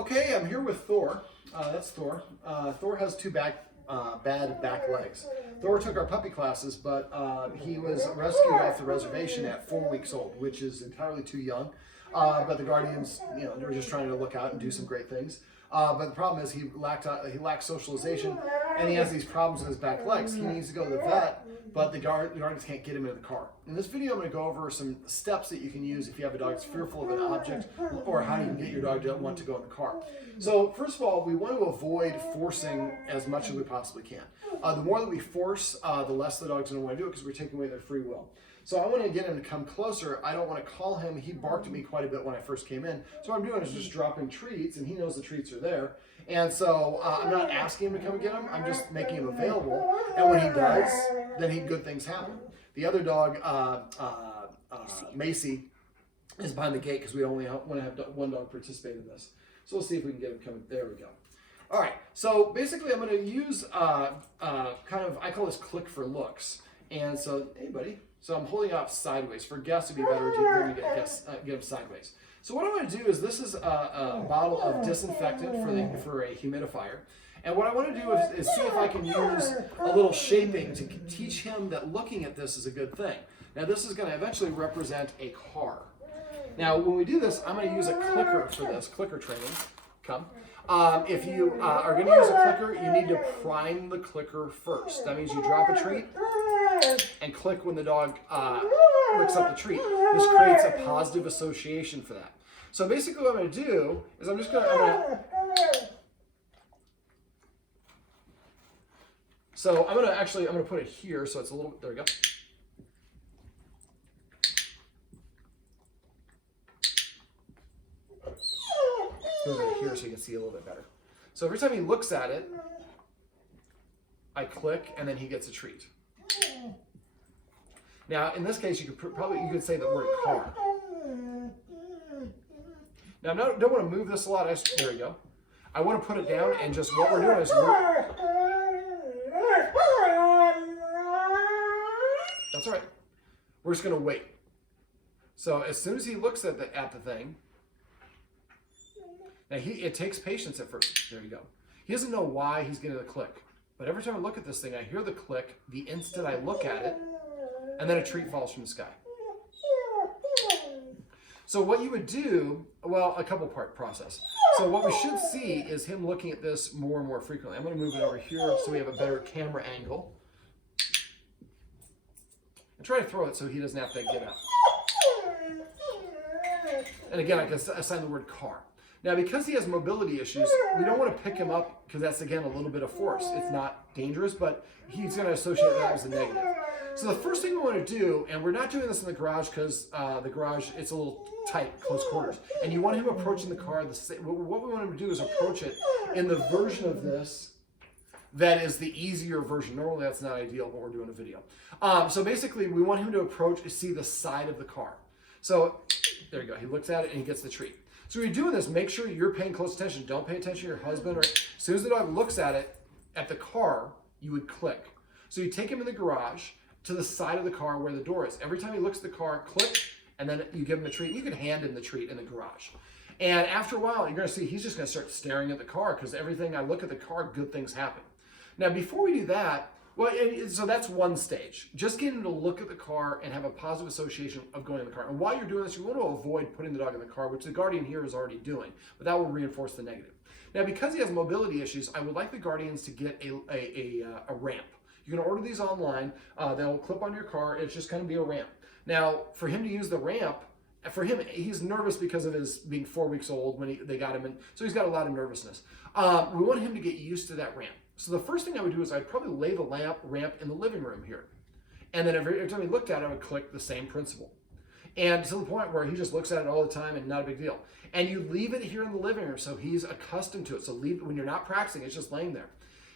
Okay, I'm here with Thor. That's Thor. Thor has two bad back legs. Thor took our puppy classes, but he was rescued off the reservation at 4 weeks old, which is entirely too young. But the guardians, they were just trying to look out and do some great things. But the problem is he lacks socialization, and he has these problems in his back legs. He needs to go to the vet, but the guardians can't get him in the car. In this video, I'm going to go over some steps that you can use if you have a dog that's fearful of an object, or how you can get your dog to want to go in the car. So first of all, we want to avoid forcing as much as we possibly can. The more that we force, the less the dog's going to want to do it because we're taking away their free will. So I want to get him to come closer. I don't want to call him. He barked at me quite a bit when I first came in. So what I'm doing is just dropping treats, and he knows the treats are there. And so I'm not asking him to come and get them. I'm just making him available. And when he does, then good things happen. The other dog, Macy, is behind the gate because we only want to have one dog participate in this. So we'll see if we can get him coming. There we go. All right. So basically, I'm going to use I call this click for looks. And so, hey, buddy. So I'm holding up sideways. For guests, it'd be better to get them sideways. So what I want to do is, this is a bottle of disinfectant for a humidifier. And what I want to do is see if I can use a little shaping to teach him that looking at this is a good thing. Now this is going to eventually represent a car. Now when we do this, I'm going to use a clicker for this, clicker training. Come. If you are going to use a clicker, you need to prime the clicker first. That means you drop a treat and click when the dog licks up the treat. This creates a positive association for that. So basically what I'm going to do is I'm going to put it here so it's a little, there we go. Move it here so you can see a little bit better. So every time he looks at it, I click and then he gets a treat. Now in this case, you could say the word car. Now don't want to move this a lot. There we go. I want to put it down, and just what we're doing is that's all right. We're just going to wait. So as soon as he looks at the thing, now it takes patience at first. There you go. He doesn't know why he's getting the click, but every time I look at this thing, I hear the click the instant I look at it, and then a treat falls from the sky. So what you would do, well, a couple part process. So what we should see is him looking at this more and more frequently. I'm going to move it over here so we have a better camera angle. And try to throw it so he doesn't have to get out. And again, I can assign the word car. Now, because he has mobility issues, we don't want to pick him up because that's, again, a little bit of force. It's not dangerous, but he's going to associate that as a negative. So the first thing we want to do, and we're not doing this in the garage because the garage, it's a little tight, close quarters. And you want him approaching the car, what we want him to do is approach it in the version of this that is the easier version. Normally that's not ideal, but we're doing a video. So basically we want him to see the side of the car. So there you go. He looks at it and he gets the treat. So when you're doing this, make sure you're paying close attention. Don't pay attention to your husband. Or as soon as the dog looks at it, at the car, you would click. So you take him in the garage to the side of the car where the door is. Every time he looks at the car, click, and then you give him the treat. You can hand him the treat in the garage. And after a while, you're going to see he's just going to start staring at the car because everything I look at the car, good things happen. Now, before we do that, well, so that's one stage. Just get him to look at the car and have a positive association of going in the car. And while you're doing this, you want to avoid putting the dog in the car, which the guardian here is already doing, but that will reinforce the negative. Now, because he has mobility issues, I would like the guardians to get a ramp. You can order these online. They'll clip on your car. It's just going to be a ramp. Now, for him to use the ramp, for him, he's nervous because of his being 4 weeks old when they got him in, so he's got a lot of nervousness. We want him to get used to that ramp. So the first thing I would do is I'd probably lay the ramp in the living room here. And then every time he looked at it, I would click the same principle. And to the point where he just looks at it all the time and not a big deal. And you leave it here in the living room so he's accustomed to it. So leave it when you're not practicing, it's just laying there.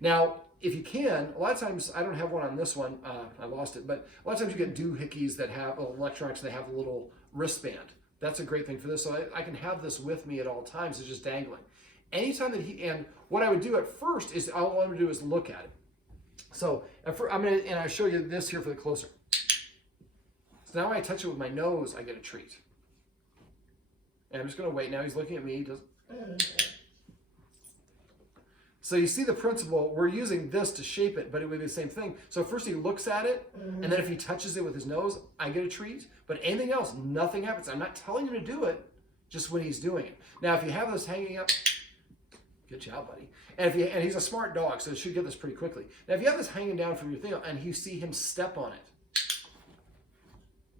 Now, if you can, a lot of times, I don't have one on this one, I lost it, but a lot of times you get doohickeys that have electronics, they have a little wristband. That's a great thing for this. So I can have this with me at all times. It's just dangling. Anytime that and what I would do at first is, all I would do is look at it. So I'll show you this here for the closer. So now when I touch it with my nose, I get a treat. And I'm just going to wait. Now he's looking at me. So you see the principle, we're using this to shape it, but it would be the same thing. So first he looks at it, and then if he touches it with his nose, I get a treat. But anything else, nothing happens. I'm not telling him to do it, just when he's doing it. Now, if you have this hanging up, good job, buddy. And he's a smart dog, so it should get this pretty quickly. Now, if you have this hanging down from your thing, and you see him step on it,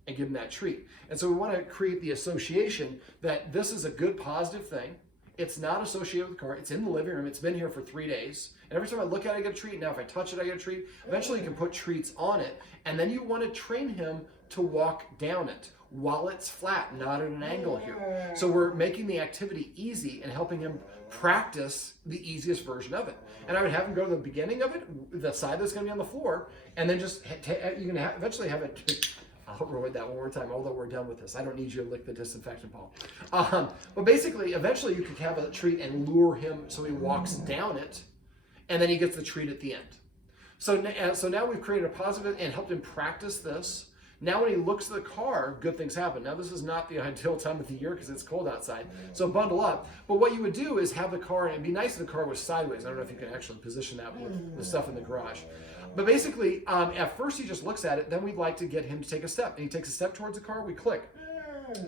and give him that treat. And so we want to create the association that this is a good positive thing. It's not associated with the car. It's in the living room. It's been here for 3 days. And every time I look at it, I get a treat. Now, if I touch it, I get a treat. Eventually, you can put treats on it. And then you want to train him to walk down it while it's flat, not at an angle here. So we're making the activity easy and helping him practice the easiest version of it. And I would have him go to the beginning of it, the side that's going to be on the floor, and then just, you can eventually have it. I'll read that one more time, although we're done with this. I don't need you to lick the disinfectant ball. But basically, eventually you could have a treat and lure him so he walks down it, and then he gets the treat at the end. So now we've created a positive and helped him practice this. Now when he looks at the car, good things happen. Now this is not the ideal time of the year because it's cold outside, so bundle up. But what you would do is have the car, and it'd be nice if the car was sideways. I don't know if you can actually position that with the stuff in the garage. But basically, at first he just looks at it, then we'd like to get him to take a step. And he takes a step towards the car, we click.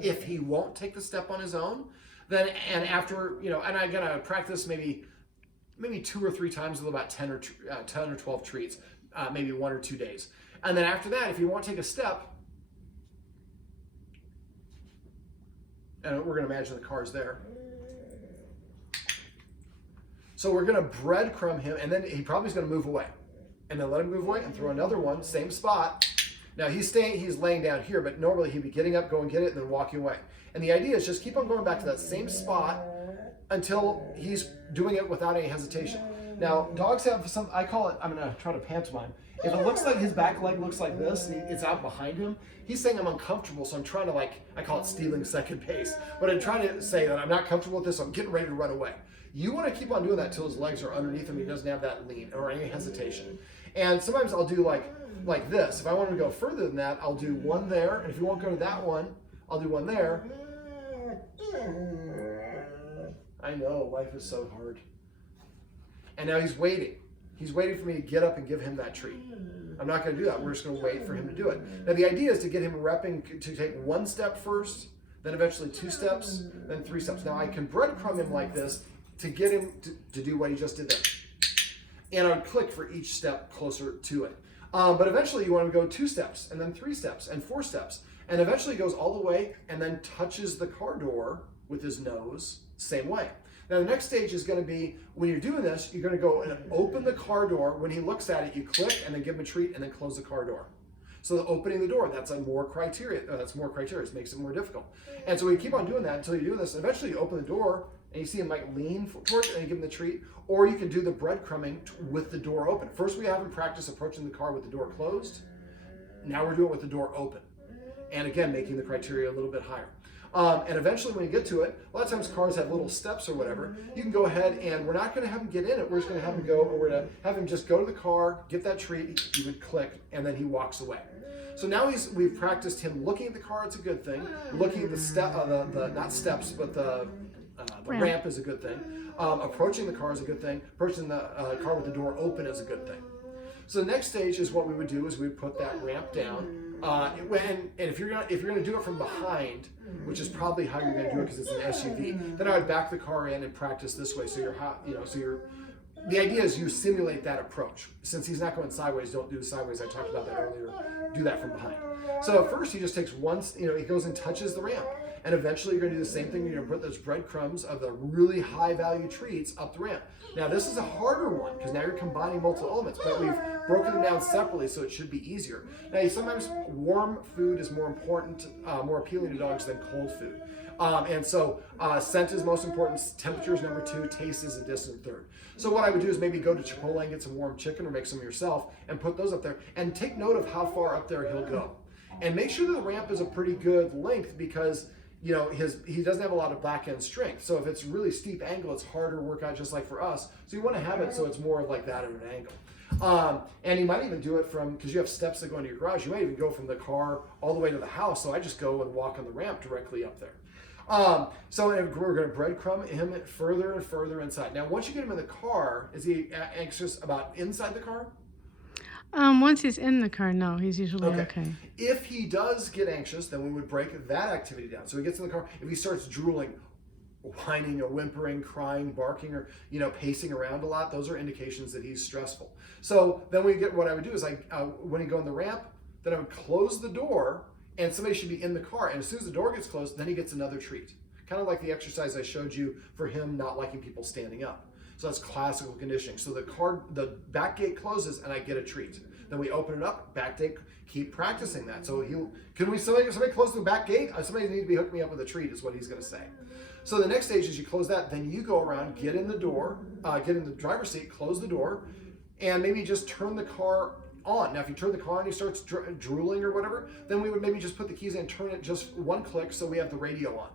If he won't take the step on his own, then, and after, and I gotta practice maybe 2 or 3 times with about 10 or 12 treats, maybe 1 or 2 days. And then after that, if you won't take a step, and we're gonna imagine the car's there. So we're gonna breadcrumb him, and then he probably is gonna move away. And then let him move away and throw another one, same spot. Now he's laying down here, but normally he'd be getting up, go and get it, and then walking away. And the idea is just keep on going back to that same spot until he's doing it without any hesitation. Now, dogs have some, I call it, I'm gonna try to pantomime. If it looks like his back leg looks like this, and it's out behind him, he's saying I'm uncomfortable, so I'm trying to I call it stealing second base. But I'm trying to say that I'm not comfortable with this, so I'm getting ready to run away. You wanna keep on doing that till his legs are underneath him, he doesn't have that lean or any hesitation. And sometimes I'll do like this. If I want to go further than that, I'll do one there. And if you won't go to that one, I'll do one there. I know, life is so hard. And now he's waiting. He's waiting for me to get up and give him that treat. I'm not going to do that. We're just going to wait for him to do it. Now the idea is to get him repping to take 1 step first, then eventually 2 steps, then 3 steps. Now I can breadcrumb him like this to get him to do what he just did there. And I would click for each step closer to it. But eventually you want to go 2 steps, and then 3 steps, and 4 steps. And eventually goes all the way and then touches the car door with his nose, same way. Now the next stage is going to be, when you're doing this, you're going to go and open the car door. When he looks at it, you click and then give him a treat and then close the car door. So the opening the door, that's more criteria. It makes it more difficult. And so we keep on doing that until you do this. Eventually you open the door, and you see him lean towards it and you give him the treat, or you can do the breadcrumbing with the door open. First we have him practice approaching the car with the door closed. Now we're doing it with the door open. And again, making the criteria a little bit higher. And eventually when you get to it, a lot of times cars have little steps or whatever. You can go ahead, and we're not going to have him get in it. We're just going to have him go, or we're going to have him just go to the car, get that treat, you would click, and then he walks away. So now we've practiced him looking at the car, it's a good thing. Looking at the not steps, but the ramp is a good thing. Approaching the car is a good thing. Approaching the car with the door open is a good thing. So the next stage is what we would do is we put that ramp down. And if you're gonna do it from behind, which is probably how you're gonna do it because it's an SUV, then I would back the car in and practice this way. So the idea is you simulate that approach. Since he's not going sideways, don't do the sideways. I talked about that earlier. Do that from behind. So at first he just takes he goes and touches the ramp. And eventually you're going to do the same thing. You're going to put those breadcrumbs of the really high value treats up the ramp. Now this is a harder one because now you're combining multiple elements, but we've broken them down separately, so it should be easier. Now sometimes warm food is more important, more appealing to dogs than cold food. And so scent is most important, temperature is number 2, taste is a distant third. So what I would do is maybe go to Chipotle and get some warm chicken or make some yourself and put those up there and take note of how far up there he'll go. And make sure that the ramp is a pretty good length because he doesn't have a lot of back end strength. So if it's really steep angle, it's harder to work out just like for us. So you want to have it so it's more like that at an angle. And you might even do it because you have steps that go into your garage, you might even go from the car all the way to the house. So I just go and walk on the ramp directly up there. So we're going to breadcrumb him further and further inside. Now, once you get him in the car, is he anxious about inside the car? Once he's in the car, no, he's usually okay. If he does get anxious, then we would break that activity down. So he gets in the car. If he starts drooling, whining or whimpering, crying, barking, or pacing around a lot, those are indications that he's stressful. So then what I would do is when he go on the ramp, then I would close the door, and somebody should be in the car. And as soon as the door gets closed, then he gets another treat. Kind of like the exercise I showed you for him not liking people standing up. So that's classical conditioning. So the back gate closes and I get a treat. Then we open it up, back gate, keep practicing that. So somebody close the back gate? Somebody needs to be hooking me up with a treat is what he's gonna say. So the next stage is you close that, then you go around, get in the door, get in the driver's seat, close the door, and maybe just turn the car on. Now, if you turn the car on, he starts drooling or whatever, then we would maybe just put the keys in, turn it just one click so we have the radio on.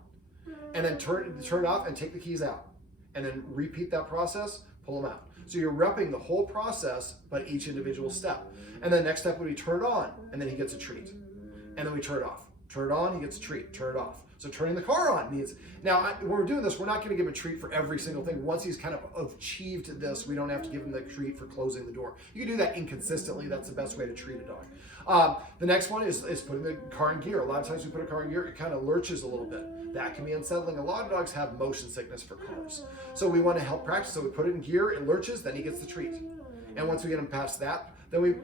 And then turn it off and take the keys out. And then repeat that process, pull them out. So you're repping the whole process, but each individual step. And then the next step would be turn it on, and then he gets a treat. And then we turn it off. Turn it on, he gets a treat. Turn it off. So turning the car on means, now when we're doing this, we're not going to give him a treat for every single thing. Once he's kind of achieved this, we don't have to give him the treat for closing the door. You can do that inconsistently. That's the best way to treat a dog. The next one is putting the car in gear. A lot of times we put a car in gear, it kind of lurches a little bit. That can be unsettling. A lot of dogs have motion sickness for cars. So we want to help practice. So we put it in gear, it lurches, then he gets the treat. And once we get him past that, then we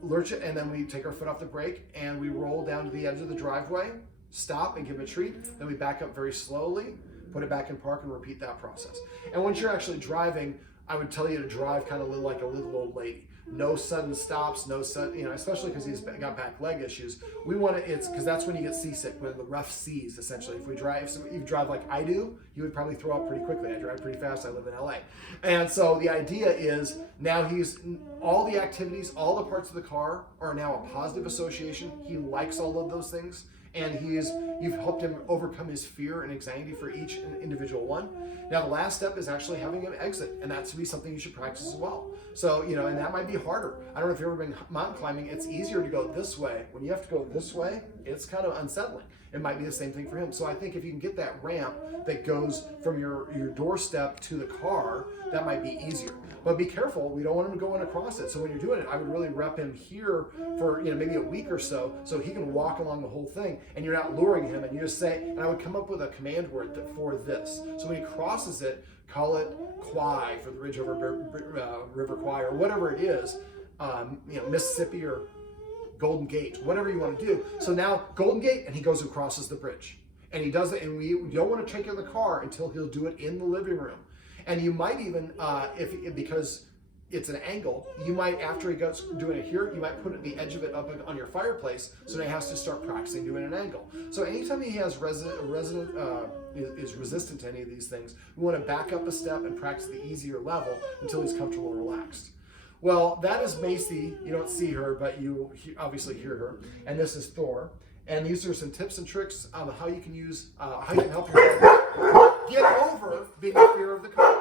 lurch it, and then we take our foot off the brake, and we roll down to the edge of the driveway, stop and give him a treat. Then we back up very slowly, put it back in park, and repeat that process. And once you're actually driving, I would tell you to drive kind of like a little old lady. No sudden stops, no sudden, especially because he's got back leg issues. We want to, because that's when you get seasick, when the rough seas, essentially. If you drive like I do, you would probably throw up pretty quickly. I drive pretty fast, I live in LA. And so the idea is now all the activities, all the parts of the car are now a positive association. He likes all of those things. And you've helped him overcome his fear and anxiety for each individual one. Now, the last step is actually having him exit, and that's to be something you should practice as well. So, and that might be harder. I don't know if you've ever been mountain climbing. It's easier to go this way. When you have to go this way, it's kind of unsettling. It might be the same thing for him. So I think if you can get that ramp that goes from your doorstep to the car, that might be easier. But be careful, we don't want him going across it. So when you're doing it, I would really rep him here for maybe a week or so he can walk along the whole thing, and you're not luring him, and you just say, and I would come up with a command word for this. So when he crosses it, call it Kwai for the Ridge Over River Kwai, or whatever it is, Mississippi or Golden Gate, whatever you want to do. So now Golden Gate, and he goes and crosses the bridge. And he does it, and we don't want to take it in the car until he'll do it in the living room. And you might even, because it's an angle, you might, after he goes doing it here, you might put the edge of it up on your fireplace, so now he has to start practicing doing an angle. So anytime he has is resistant to any of these things, we want to back up a step and practice the easier level until he's comfortable and relaxed. Well, that is Macy. You don't see her, but you obviously hear her. And this is Thor. And these are some tips and tricks on how you can help your dog get over being in fear of the car.